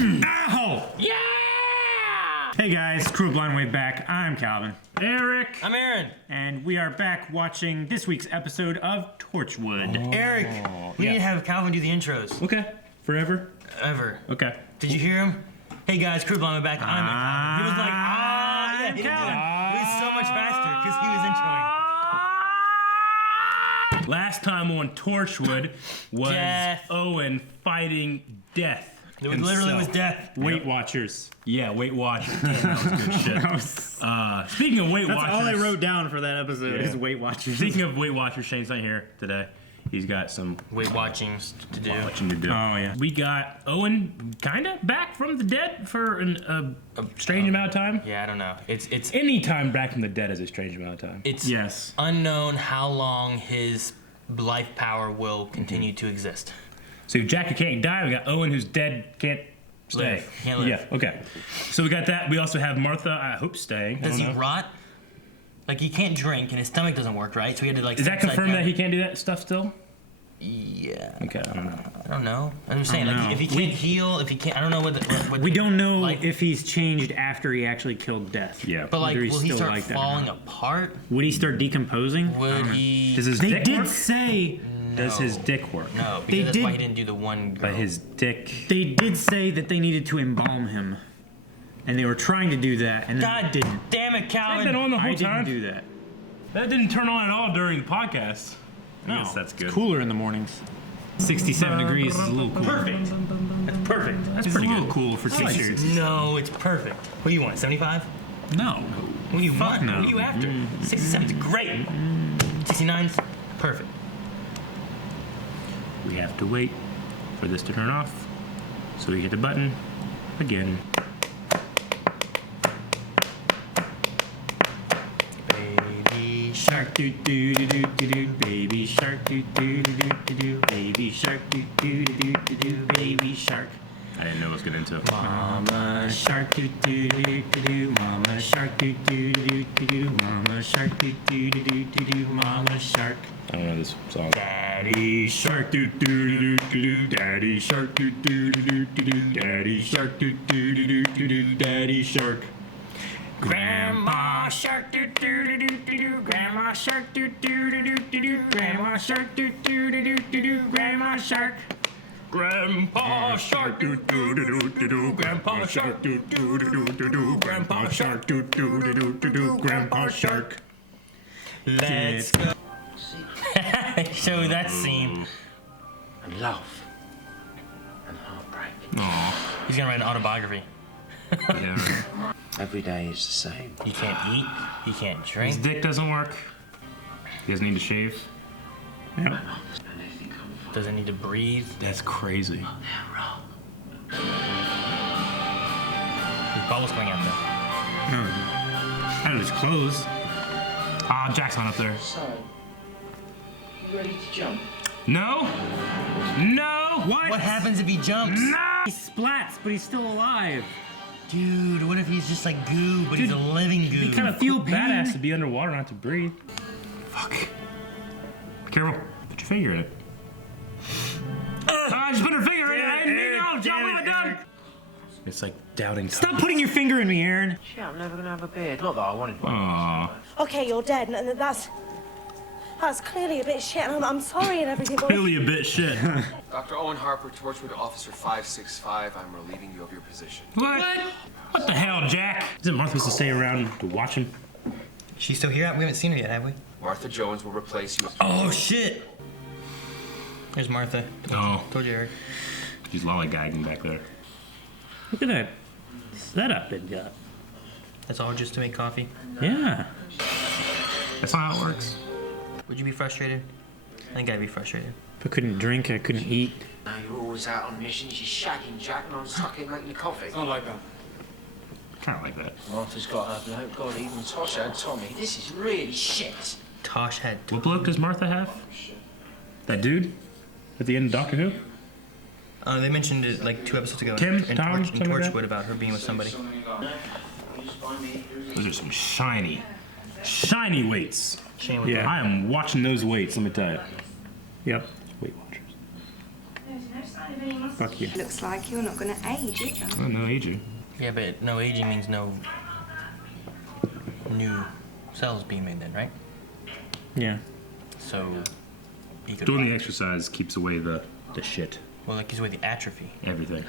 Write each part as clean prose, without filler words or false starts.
Ow! Yeah! Hey guys, Crew of Blind Wave back. I'm Calvin. Eric. I'm Aaron. And we are back watching this week's episode of Torchwood. Eric, we need to have Calvin do the intros. Okay. Forever? Ever. Okay. Did you hear him? Hey guys, Crew of Blind Wave back. I'm Calvin. He was like, yeah, he didn't do it. He was so much faster because he was introing. Last time on Torchwood was Death. Owen fighting death. It literally was death. Weight Watchers. Yeah, Weight Watchers. Damn, that was good shit. Speaking of Weight That's Watchers. all I wrote down for that episode Yeah. is Weight Watchers. Speaking of Weight Watchers, Shane's not here today. He's got some Weight watching to do. watching to do. Oh, yeah. We got Owen kind of back from the dead for a strange amount of time. Yeah, I don't know. It's Any time back from the dead is a strange amount of time. it's Yes. unknown how long his life power will continue to exist. So Jack, who can't die. We got Owen, who's dead, can't stay. Live. Can't live. Yeah, okay. So we got that. We also have Martha, I hope, staying. Does I he don't know. rot? Like he can't drink and his stomach doesn't work, right? So he had to like. Is that upside confirmed down. that he can't do that stuff still? Yeah. Okay, I don't know. I don't know. I'm just saying, don't like, know. if he can't heal, if he can't, I don't know what We don't know like- if he's changed after he actually killed Death. Yeah. But like, Whether he's will he still start like that or falling not. apart? Would he start decomposing? Would he? Does his They dick did work? say... Does his dick work? No, They because that's why did- he didn't do the one girl. But his dick. They did say that they needed to embalm him. And they were trying to do that, and then God didn't. damn it, I've Calvin! been on the I whole didn't time. do that. That didn't turn on at all during the podcast. I guess that's good. Cooler in the mornings. 67 degrees is a little cool. Perfect. That's perfect. That's It's pretty a little good. cool for like t-shirts. No, it's perfect. What do you want? 75? No. What do you want? no. What are you after? 67's great. 69's perfect. We have to wait for this to turn off. So we hit the button again. Baby Shark doo doo doo doo doo doo, baby shark doo doo doo doo doo doo, baby shark doo doo doo doo doo, baby shark. I didn't know what I was getting into. Mama shark doo doo doo doo doo, mama shark doo doo doo doo doo, mama shark doo doo doo doo doo, mama shark. I don't know this song. Daddy shark doo doo doo doo doo, daddy shark doo doo doo doo doo, daddy shark doo doo doo doo doo, daddy shark. Grandma shark doo doo doo doo doo, grandma shark doo doo doo doo doo, grandma shark doo doo doo doo doo, grandma shark. Grandpa Shark doo doo doo doo doo doo. Grandpa Shark doo doo doo doo doo doo. Grandpa Shark doo doo doo doo doo doo. Grandpa Shark. Let's go. Show me that scene. And love and heartbreak. He's gonna write an autobiography. Yeah. Every day is the same. He can't eat. He can't His drink. dick doesn't work. He doesn't need to shave. And they think I'm fine. Doesn't need to breathe. That's crazy. They're wrong. His bubble's coming out though. Out of his clothes. Ah, Jack's on up there. So, you ready to jump? No! No! What? What happens if he jumps? No! He splats, but he's still alive. Dude, what if he's just like goo, but he's a living goo? You kind of feel feel pain. badass to be underwater, not to breathe. Fuck. Be careful. Put your finger in it. I just put her finger in it. I didn't mean it. Oh, John, what have I done? It's like doubting Thomas. Stop putting your finger in me, Aaron. Shit, I'm never gonna have a beard. Not that I wanted one. Aw. Okay, you're dead, and that's clearly a bit shit. And I'm sorry and everything. But Really a bit shit. Dr. Owen Harper, Torchwood Officer 565, I'm relieving you of your position. What? What the hell, Jack? Isn't Martha supposed to stay around to watch him? She's still here? We haven't seen her yet, have we? Martha Jones will replace you as... Oh shit! There's Martha. Oh, Told you, Eric. she's lollygagging back there. Look at that setup it got. That's all just to make coffee. Yeah. That's not how it works. Would you be frustrated? I think I'd be frustrated. If I couldn't drink, I couldn't eat. Now you're always out on missions, you're shagging Jack and I'm stuck in making you coffee. Not like that. Kind of like that. Martha's got her bloke, God, even Tosh had Tommy. This is really shit. Tosh had. What bloke does Martha have? That dude? At the end of Doctor Who? They mentioned it like 2 episodes ago. Tim? in Tom? in Something like that? Torchwood about her being with somebody. Those are some shiny weights. Shane with Yeah. I am watching those weights, let me tell you. Yep. Weight Watchers. There's no sign of Fuck you. Looks like you're not going to age either. Oh, no aging. Yeah, but no aging means no new cells being made then, right? Yeah. So you could Doing the exercise keeps away the shit. well, that gives away the atrophy. Everything.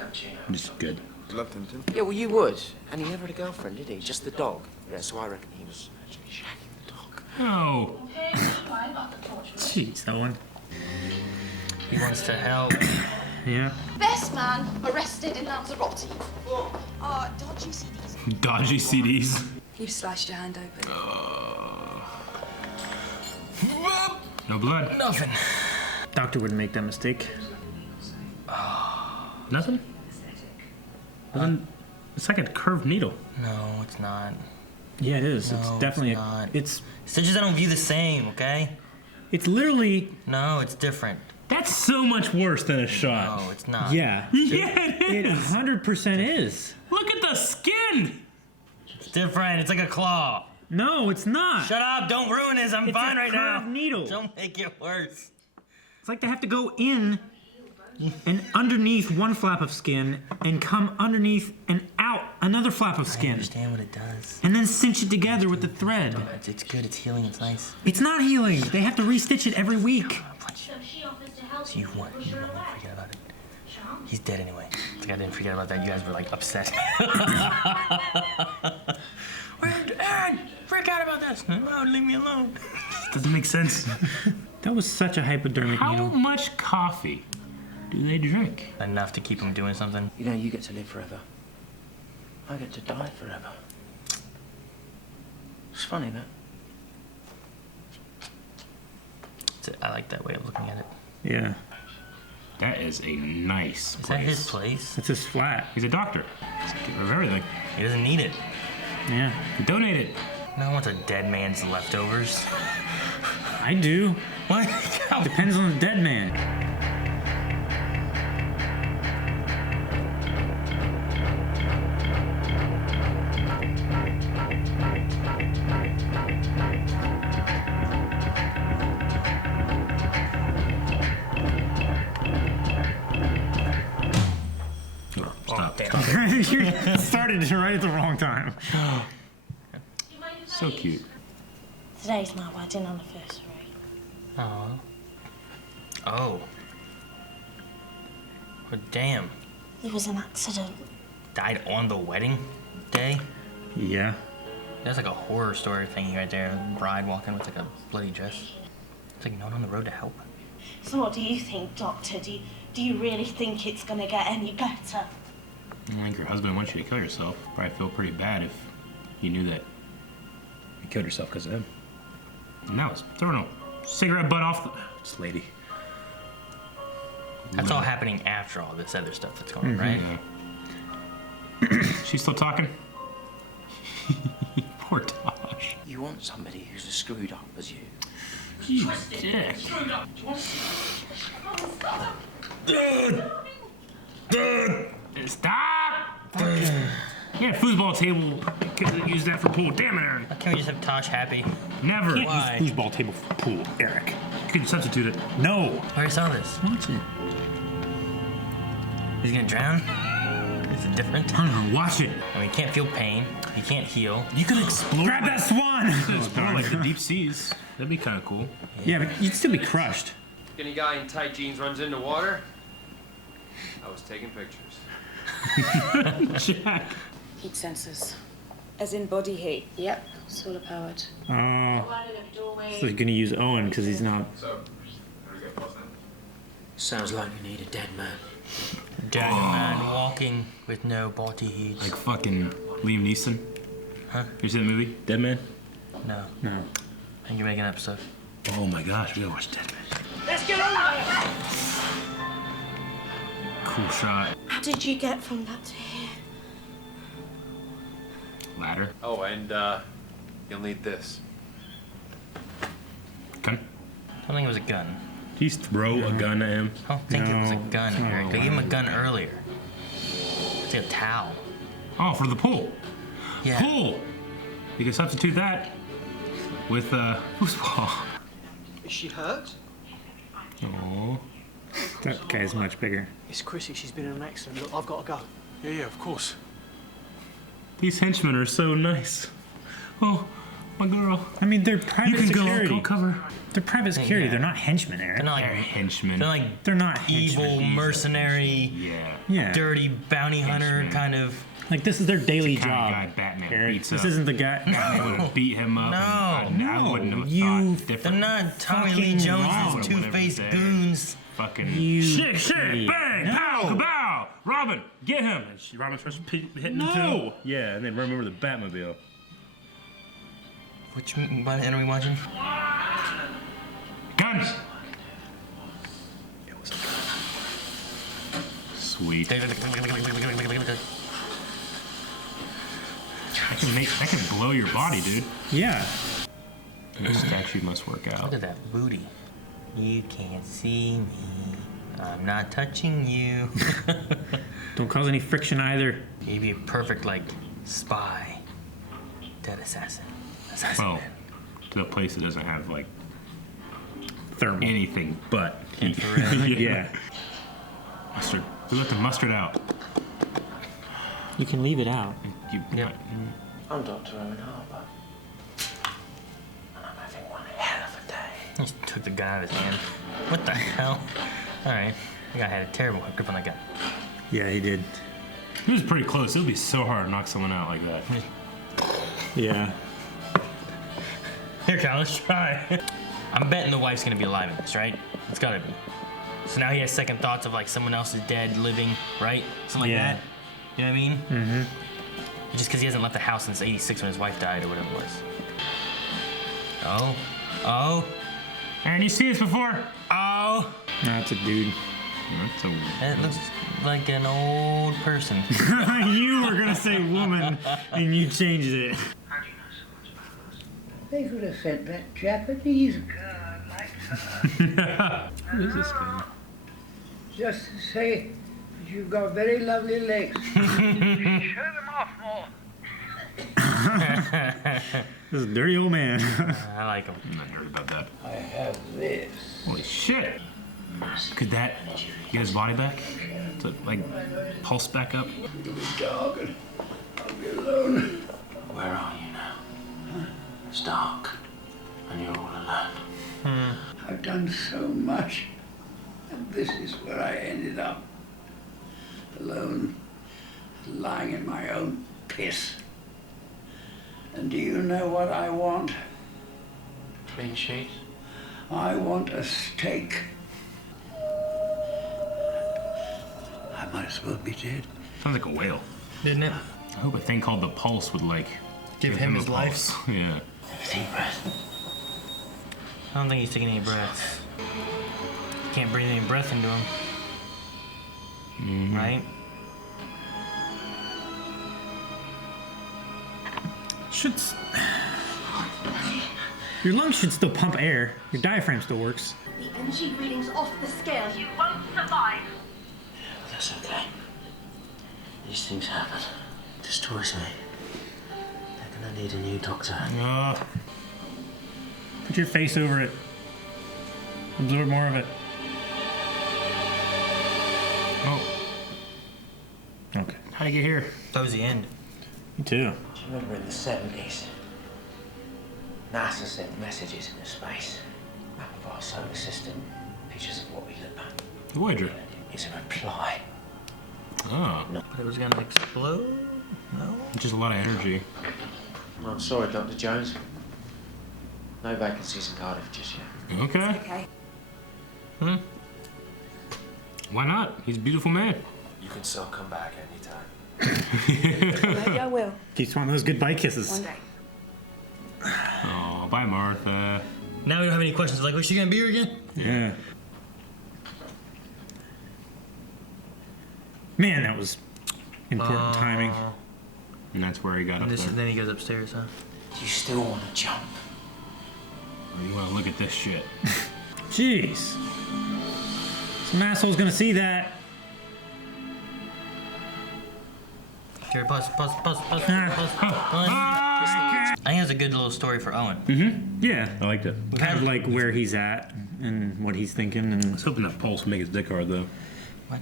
Just good. Love Tintin. Yeah, well, you would. And he never had a girlfriend, did he? Just the dog. Yeah, so I reckon he was actually shagging the dog. Oh. Jeez, that one. He wants to help. Yeah. Best man arrested in Lanzarote. Oh, dodgy CDs. Dodgy CDs. You've sliced your hand open. No blood. Nothing. Doctor wouldn't make that mistake. Nothing? Nothing. It's like a curved needle. No, it's not. Yeah, it is. No, it's definitely. it's not. It's Stitches I don't view the same, okay? it's literally. No, it's different. That's so much worse than a shot. No, it's not. Yeah. Yeah, It it is. 100% is. Look at the skin. It's different. It's like a claw. No, it's not. Shut up. Don't ruin this. I'm It's fine a right now. curved needle. Don't make it worse. It's like they have to go in and underneath one flap of skin and come underneath and out another flap of I skin. understand what it does. And then cinch it together with the thread. It's good. It's healing. It's nice. It's not healing. They have to restitch it every week. So you want to forget about it. He's dead anyway. It's like I didn't forget about that. You guys were like upset. Aaron, freak out about this. No, leave me alone. Doesn't make sense. That was such a hypodermic How needle. much coffee do they drink? Enough to keep him doing something. You know, you get to live forever. I get to die forever. It's funny, that. I like that way of looking at it. Yeah. That is a nice Is place. that his place? It's just flat. He's a doctor. He's of everything. He doesn't need it. Yeah. Donate it. No one wants a dead man's leftovers. I do. What? Depends on the dead man. Stop. damn. Stop. You started right at the wrong time. So cute. Today's my wedding anniversary. Aw. Oh. Oh, damn. There was an accident. Died on the wedding day? Yeah. That's like a horror story thing right there. A bride walking with like a bloody dress. It's like no one on the road to help. So what do you think, Doctor? Do you really think it's going to get any better? I think your husband wants you to kill yourself. Probably feel pretty bad if you knew that you killed yourself because of him. And now it's throwing a cigarette butt off this lady. That's all happening after all this other stuff that's going on, right? Yeah. She's still talking? Poor Tosh. You want somebody who's as screwed up as you. You dick. Stop! Yeah, foosball table. Could use that for pool. Damn it, Aaron. Why can't we just have Tosh happy? Never. Can't Why? use foosball table for pool, Eric. You could substitute it. No. I already saw this. Watch it. He's gonna drown? Is it different? Hunter, watch it. I mean, he can't feel pain. He can't heal. You could explore. Grab that swan. Explore like the deep seas. That'd be kind of cool. Yeah, but you'd still be crushed. Any guy in tight jeans runs into water? I was taking pictures. Jack. Heat sensors. As in body heat. Yep, solar powered. Oh. So you're gonna use Owen because he's not. Sounds like you need a dead man. Dead man walking with no body heat. Like fucking Liam Neeson. Huh? You see that movie? Dead Man? No. No. I think you're making an episode. Oh my gosh, we gotta watch Dead Man. Let's get on there! Cool shot. How did you get from that to here? Ladder. Oh, and you'll need this. Gun. I don't think it was a gun. Did you throw a gun at him? I don't think it was a No, gun, it's not Eric. I a gave him a gun. gun earlier. It's like a towel. Oh, for the pool. Yeah. Pool! You can substitute that with foosball. Is she hurt? Oh. That guy's much bigger. It's Chrissy. She's been in an accident. Look, I've got to go. Yeah, of course. These henchmen are so nice. Oh, my girl. I mean, they're private You can security. go cover. They're private security. Yeah. They're not henchmen, Eric. They're not They're like henchmen. they're like They're not evil henchmen. mercenary, Yeah. Yeah. dirty bounty hunter Henchmen. kind of. Like, this is their daily It's the kind job. of guy Batman Eric, beats this up. isn't the guy. I would have beat him up. No. I wouldn't have You- thought different. They're not Tommy Lee Fucking Jones' wrong. two-faced Whatever goons. Fucking You shit, idiot. bang, No. pow, kabow. Robin, get him. And Robin starts hitting him too. Yeah, and then remember the Batmobile. Which one are we watching? Guns. Sweet. That can blow your body, dude. Yeah. This statue must work out. Look at that booty. You can't see me. I'm not touching you. Don't cause any friction either. He'd be a perfect, like, spy. Dead assassin. Well, to a place that doesn't have like Thermal. anything but heat. Infrared. Yeah. Mustard. We let the mustard out. You can leave it out. You, Yep. I'm Dr. Owen Harper. And I'm having one hell of a day. He just took the gun out of his hand. What the hell? Alright. The guy had a terrible grip on that gun. Yeah, he did. It was pretty close. It would be so hard to knock someone out like that. Yeah. Here, Kyle, let's try. I'm betting the wife's gonna be alive in this, right? It's gotta be. So now he has second thoughts of like someone else is dead, living, right? Something like Yeah. that. You know what I mean? Mm-hmm. Just because he hasn't left the house since '86 when his wife died or whatever it was. Oh. Oh. Aaron, you seen this before? Oh. No, it's a dude. That's a It looks like an old person. You were gonna say woman, and you changed it. They could have sent that Japanese girl like her. Who is this guy? Just to say that you've got very lovely legs. Show them off more. This is a dirty old man. I like him. I'm not worried about that. I have this. Holy shit! Could that get his body back? To like pulse back up? It'll be dark and I'll be alone. Where are you now? It's dark, and you're all alone. I've done so much, and this is where I ended up. Alone, lying in my own piss. And do you know what I want? Clean sheet. I want a steak. I might as well be dead. Sounds like a whale. Didn't it? I hope a thing called the pulse would like Give him a his pulse. Yeah. Deep breath. I don't think he's taking any breaths. Can't breathe any breath into him. Right? Your lungs should still pump air. Your diaphragm still works. The energy reading's off the scale. You won't survive. That's okay. These things happen. Destroys me. They're gonna need a new doctor. Put your face over it. Absorb more of it. Oh, Okay. how'd I get here? That was the end. Me too. Do you remember in the 70s? NASA sent messages into space. Map of our solar system, pictures of what we look like. The Voyager. It's a reply. Oh, But it was gonna explode? No? just a lot of energy. I'm sorry, Dr. Jones. No vacancies in Cardiff just yet. Okay. Okay. Why not? He's a beautiful man. You can still come back anytime. Maybe I will. Keeps wanting those goodbye kisses. One day. Oh, bye, Martha. Now we don't have any questions. Like, was she gonna be here again? Yeah. Man, that was important timing. And that's where he got up And there. then he goes upstairs, huh? Do you still want to jump? You want to look at this shit? Jeez. Some asshole's gonna see that. Here, pause. Ah. I think that's a good little story for Owen. Yeah. I liked it. Kind of like where he's at. and what he's thinking. I And was hoping that pulse would make his dick hard, though. What?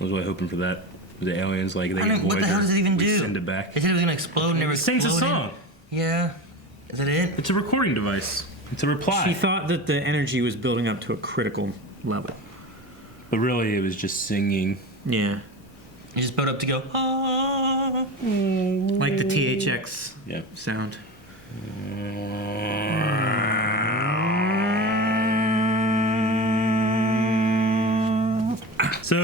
I was really hoping for that. The aliens, like, they I get don't know, what the hell does it even we do? send it back. They said it was gonna explode, never It sings a exploded. song. Yeah. Is that it? It's a recording device. It's a reply. she thought that the energy was building up to a critical level. But really, it was just singing. Yeah. You just built up to go, ah. Like the THX Yeah. sound. So,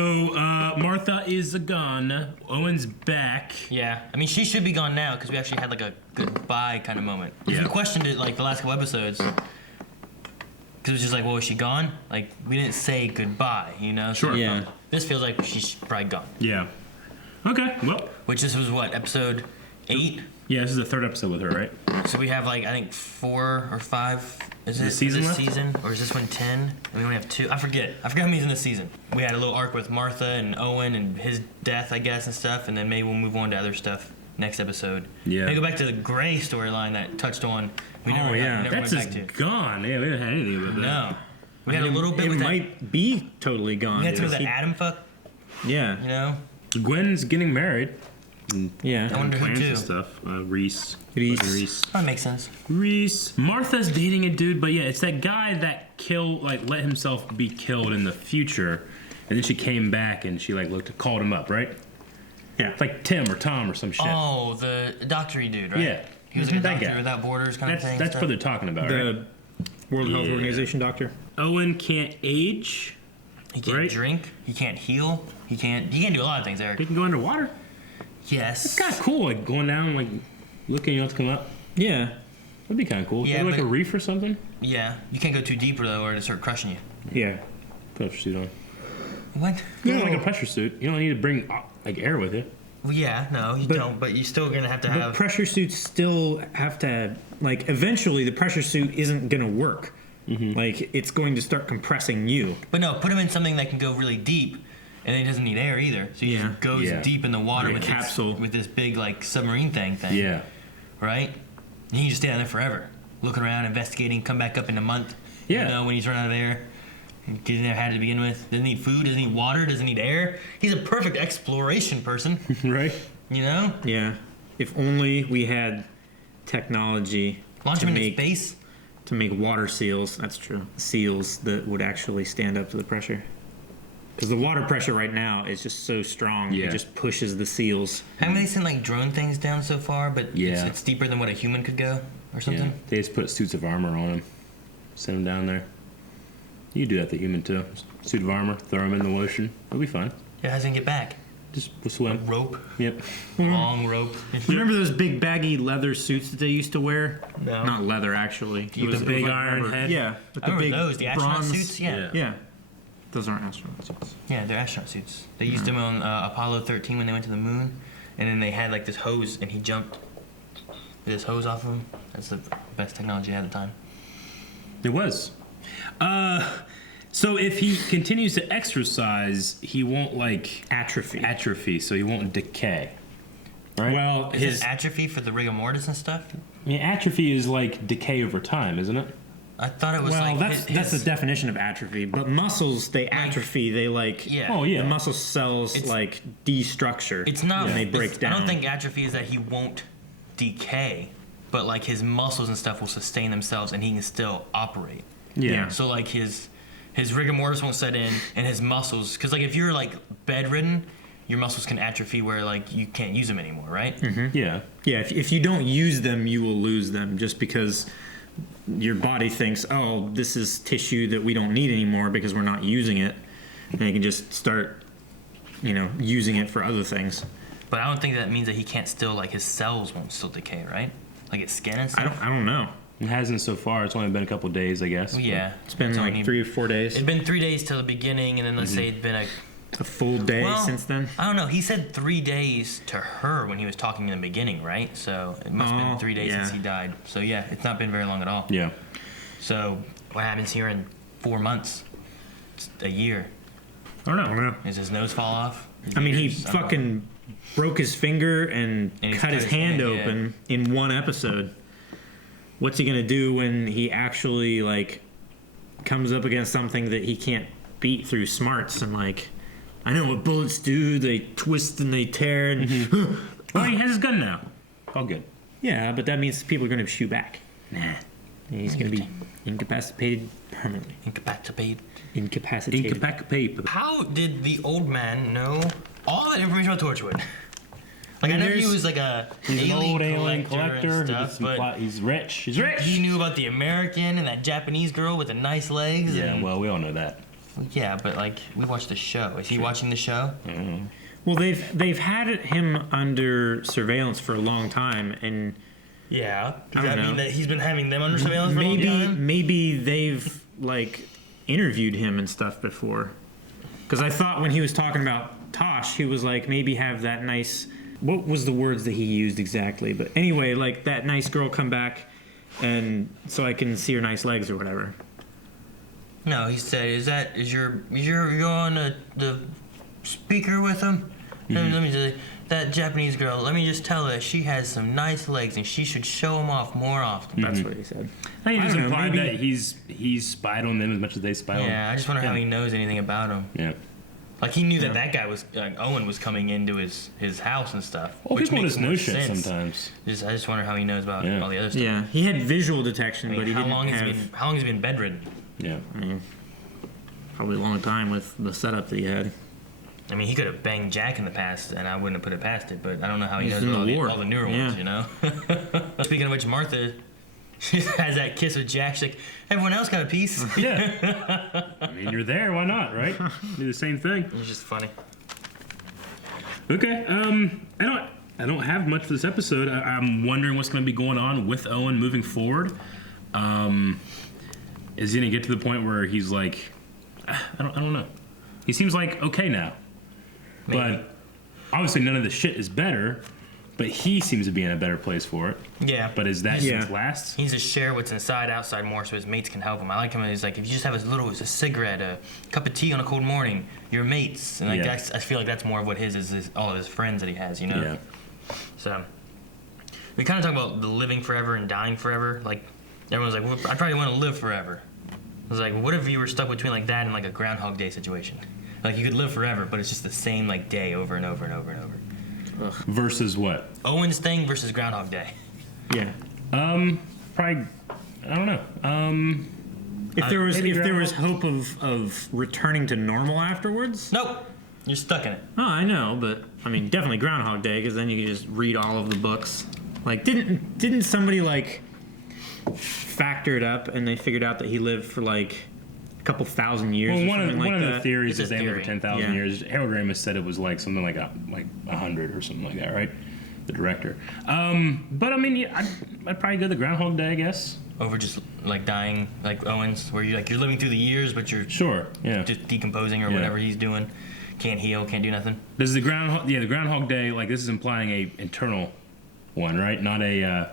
Martha is gone. Owen's back. Yeah, I mean, she should be gone now because we actually had like a goodbye kind of moment. 'Cause Yeah. we questioned it like the last couple episodes. Because it was just like, well, is she gone? Like, we didn't say goodbye, you know? So Sure. Yeah. this feels like she's probably gone. Yeah. Okay, well. Which this was what, episode 8? Yeah, this is the 3rd episode with her, right? So we have like, I think 4 or 5. Is it the season this left? season? Or is this one 10? And we only have 2. I forget how many's in this season. We had a little arc with Martha and Owen and his death, I guess, and stuff. And then maybe we'll move on to other stuff next episode. Yeah. Maybe go back to the Gray storyline that touched on. We never, yeah. never That's went just back to. gone. Yeah, we haven't had anything about that. No. We had a little bit It with that. might be totally gone. We had some of because the he- Adam fuck, Yeah. you know? Gwen's getting married. Yeah. I wonder who Plans too. and stuff. Reese. Reese. Fucking Reese. That makes sense. Reese. Martha's dating a dude, but yeah, it's that guy that let himself be killed in the future, and then she came back and she called him up, right? Yeah. It's like Tim or Tom or some shit. Oh, the doctory dude, right? Yeah. He was like a That doctor guy. without borders kind of thing. That's stuff. what they're talking about, right? The World Health Yeah. Organization doctor. Owen can't age. He can't right? drink. He can't heal. He can't do a lot of things, Eric. He can go underwater. Yes. It's kind of cool, like going down, like looking, you know, to come up. Yeah. That'd be kind of cool. Yeah, Maybe like but- a reef or something. Yeah. You can't go too deep though, or it'll start crushing you. Yeah. Put a suit on. What? You don't like a pressure suit. You don't need to bring like air with you. Well, yeah. No, you don't. But you're still gonna have to But have. pressure suits still have to, like, eventually the pressure suit isn't going to work. Like, it's going to start compressing you. But no, put him in something that can go really deep, and it doesn't need air either. So he Yeah. just goes Yeah. deep in the water Like a with capsule. with this big like submarine thing. Yeah. Right. And he can just stay down there forever, looking around, investigating, come back up in a month. Yeah. You know, when he's run out of air. He never had it to begin with. Doesn't need food. Doesn't need water. Doesn't need air. He's a perfect exploration person. Right. You know. Yeah. If only we had technology Launch to him into make, space. to make water seals. That's true. Seals that would actually stand up to the pressure. Because the water pressure right now is just so strong. Yeah. It just pushes the seals. Haven't they sent like drone things down so far? But Yeah. it's deeper than what a human could go, or something. Yeah. They just put suits of armor on him. Send him down there. You do that to human too. Suit of armor, throw him in the ocean. It'll be fine. Yeah, how's he gonna get back? Just A swim. rope, Yep. long rope. Remember those big baggy leather suits that they used to wear? No. Not leather, actually. The big like iron rubber. head? Yeah. With I remember those, the astronaut suits. Yeah. Yeah. Those aren't astronaut suits. Yeah, they're astronaut suits. They used them on Apollo 13 when they went to the moon, and then they had like this hose, and he jumped this hose off of him. That's the best technology at the time. It was. So if he continues to exercise, he won't atrophy, so he won't decay. Right? Well, Is his it atrophy for the rigor mortis and stuff? I mean, atrophy is like decay over time, isn't it? I thought it was like that's the definition of atrophy. But muscles, they atrophy. They Yeah. Oh yeah. the muscle cells It's- destructure. It's not. And they break it's- down. I don't think atrophy is that he won't decay, but like his muscles and stuff will sustain themselves, and he can still operate. Yeah. So like his rigor mortis won't set in, and his muscles, because like if you're like bedridden, your muscles can atrophy where like you can't use them anymore, right? Yeah. Yeah, if you don't use them, you will lose them just because your body thinks, oh, this is tissue that we don't need anymore because we're not using it. And you can just start, using it for other things. But I don't think that means that he can't still, like his cells won't still decay, right? Like his skin and stuff? I don't know. It hasn't so far. It's only been a couple of days, I guess. Well, yeah. It's been like 3 or 4 days. It's been 3 days till the beginning, and then let's say it's been A full day since then. I don't know. He said 3 days to her when he was talking in the beginning, right? So it must have been 3 days since he died. So yeah, it's not been very long at all. Yeah. So what happens here in 4 months? It's a year. I don't know. Does his nose fall off? His I mean, he ears? I don't know. fucking broke his finger and And he cut his hand open in one episode. What's he gonna do when he actually comes up against something that he can't beat through smarts and like, I know what bullets do. They twist and they tear. And Well, he has his gun now. All good. yeah, but that means people are going to shoot back. Nah, and he's going to be incapacitated permanently. Incapacitated. How did the old man know all that information about Torchwood? Like, I know he was like He's an old alien collector collector. and stuff, but He's rich. He's rich. he knew about the American and that Japanese girl with the nice legs. Yeah, and, well, we all know that. yeah, but like we watched the show. Is he watching the show? Well, they've had him under surveillance for a long time, and Yeah. Does I don't that mean know. that he's been having them under surveillance for a long time? maybe they've like interviewed him and stuff before. Because I thought when he was talking about Tosh, he was like maybe have that nice. What was the words that he used exactly? But anyway, like that nice girl come back, and so I can see her nice legs or whatever. No, he said, is your you on the speaker with him? Let me just, that Japanese girl, let me just tell her she has some nice legs and she should show them off more often. That's what he said. I think I he's don't know, implied maybe- that he's spied on them as much as they spy on him. Yeah, I just wonder how he knows anything about him. Yeah. Like he knew that guy was Owen was coming into his house and stuff. Well, which people makes just know more shit sense. sometimes. I just wonder how he knows about Yeah. all the other stuff. Yeah, he had visual detection, I mean, but he how didn't long have. how long has he been bedridden? Yeah. Probably a long time with the setup that he had. I mean, he could have banged Jack in the past, and I wouldn't have put it past it. But I don't know how he He's knows in about the war. all the newer Yeah. ones. You know. Speaking of which, Martha, she has that kiss with Jack. She's like, everyone else got a piece. Yeah. I mean, you're there. Why not, right? Do the same thing. It's just funny. Okay. I don't have much for this episode. I'm wondering what's going to be going on with Owen moving forward. Is he going to get to the point where he's like, I don't know. He seems like okay now, Maybe. but obviously none of the shit is better. But he seems to be in a better place for it. Yeah. But is that Yeah. just last? He needs to share what's inside, outside more, so his mates can help him. I like him. He's like, if you just have a cigarette, a cup of tea on a cold morning, your mates, and like Yeah. I feel like that's more of what his is all of his friends that he has. You know. Yeah. So we kind of talk about the living forever and dying forever. Like everyone's like, well, I probably want to live forever. I was like, what if you were stuck between like that and like a Groundhog Day situation? Like you could live forever, but it's just the same like day over and over and over and over. Versus what? Owen's thing versus Groundhog Day. Yeah. Probably. I don't know. If there was maybe hope of returning to normal afterwards. Nope, you're stuck in it. Oh, I know, but I mean, definitely Groundhog Day, because then you can just read all of the books. Like, didn't somebody like factor it up and they figured out that he lived for like a couple thousand years? Well, or one of something like the that? theories It's is a they live for theory. 10,000 Yeah. years. Harold Ramis said it was like something like 100 or something like that, right? The director. But I mean, yeah, I'd probably go the Groundhog Day, I guess. Over just like dying, like Owens, where you're living through the years, but you're Sure. Yeah. just decomposing or Yeah. whatever he's doing. Can't heal, can't do nothing. Does the Groundhog Day, like this is implying a internal one, right? Not a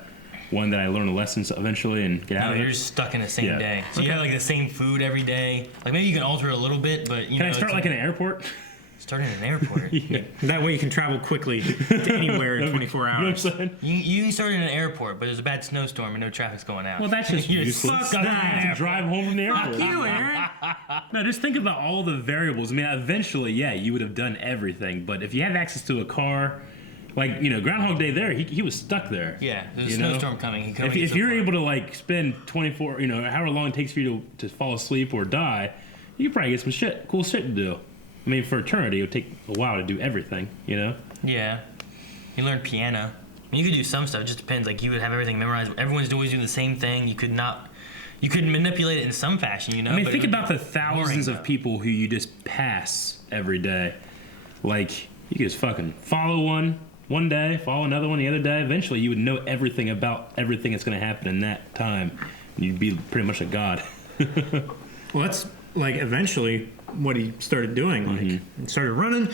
one that I learn a lesson eventually and get out No, of you're it. just stuck in the same Yeah. day. So you have like the same food every day. Like maybe you can alter it a little bit, but you Can know. I start it's like in an airport? start in an airport. Yeah. That way you can travel quickly to anywhere in 24 You know what I'm hours. saying? You can start in an airport, but there's a bad snowstorm and no traffic's going out. Well, that's just You're useless. stuck in I an have to airport. drive home from the airport. Fuck you, Aaron. No, just think about all the variables. I mean, eventually, yeah, you would have done everything. But if you had access to a car, like, Groundhog Day there, he was stuck there. Yeah, there's a You know? snowstorm coming. He can If, only get if so you're far. able to, like, spend 24, however long it takes for you to fall asleep or die, you could probably get some cool shit to do. I mean, for eternity, it would take a while to do everything, Yeah. You learn piano. You could do some stuff. It just depends. Like you would have everything memorized. Everyone's always doing the same thing. You could manipulate it in some fashion, I mean, but think it would about be the thousands boring, of people who you just pass every day. Like, you could just fucking follow one day, follow another one the other day. Eventually, you would know everything about everything that's going to happen in that time. You'd be pretty much a god. Well, that's like eventually what he started doing. Like, he started running,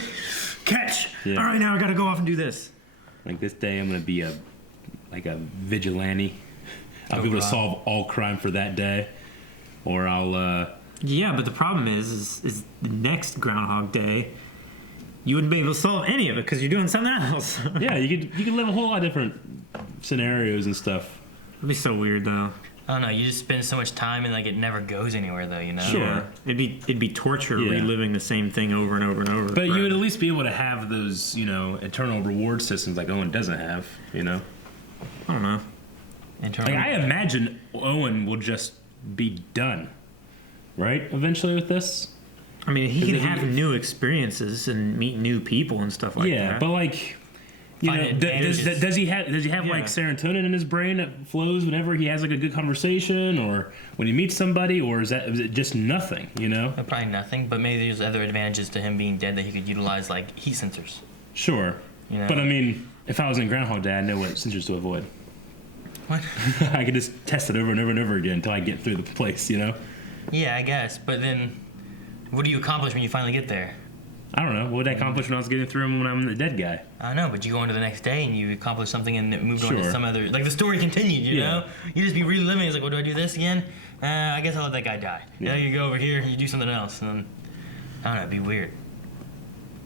catch. Yeah. All right, now I got to go off and do this. Like, this day, I'm going to be a vigilante. I'll be able to solve all crime for that day. Or I'll, Yeah, but the problem is the next Groundhog Day, you wouldn't be able to solve any of it because you're doing something else. yeah, you could live a whole lot of different scenarios and stuff. It'd be so weird, though. I don't know. You just spend so much time and like it never goes anywhere though. You know. Sure. It'd be torture reliving the same thing over and over and over. But you would at least be able to have those, you know, eternal reward systems like Owen doesn't have, you know? I don't know. Like, I imagine Owen will just be done, right? Eventually with this. I mean, he can have new experiences and meet new people and stuff like that. Yeah, but like, you know, does he have like serotonin in his brain that flows whenever he has like a good conversation or when he meets somebody, or is it just nothing? You know, probably nothing. But maybe there's other advantages to him being dead that he could utilize, like heat sensors. Sure, you know? But I mean, if I was in Groundhog Day, I'd know what sensors to avoid. What? I could just test it over and over and over again until I get through the place. You know? Yeah, I guess. But then, what do you accomplish when you finally get there? I don't know. What would I accomplish when I was getting through them when I'm the dead guy? I don't know, but you go on to the next day and you accomplish something and it moved on to some other... Like, the story continued, you know? You just be reliving. It's like, well, do I do this again? I guess I'll let that guy die. Yeah. You go over here and you do something else. And then, I don't know, it'd be weird.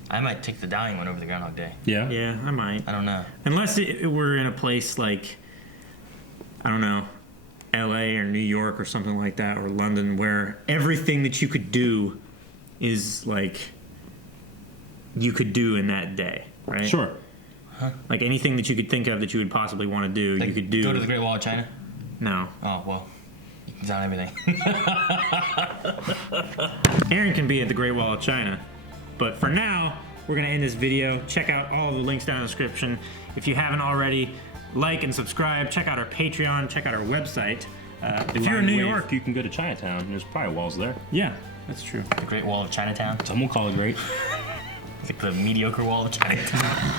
I might take the dying one over the Groundhog Day. Yeah? Yeah, I might. I don't know. Unless we're in a place like, I don't know, LA or New York or something like that, or London, where everything that you could do is like... you could do in that day, right? Sure. Huh? Like anything that you could think of that you would possibly want to do, like you could do. Go to the Great Wall of China? No. Oh, well, he's on everything. Aaron can be at the Great Wall of China, but for now, we're going to end this video. Check out all the links down in the description. If you haven't already, like and subscribe. Check out our Patreon. Check out our website. If you're in New York, you can go to Chinatown. There's probably walls there. Yeah, that's true. The Great Wall of Chinatown? Some will call it great. It's like the mediocre Wall of Chinatown.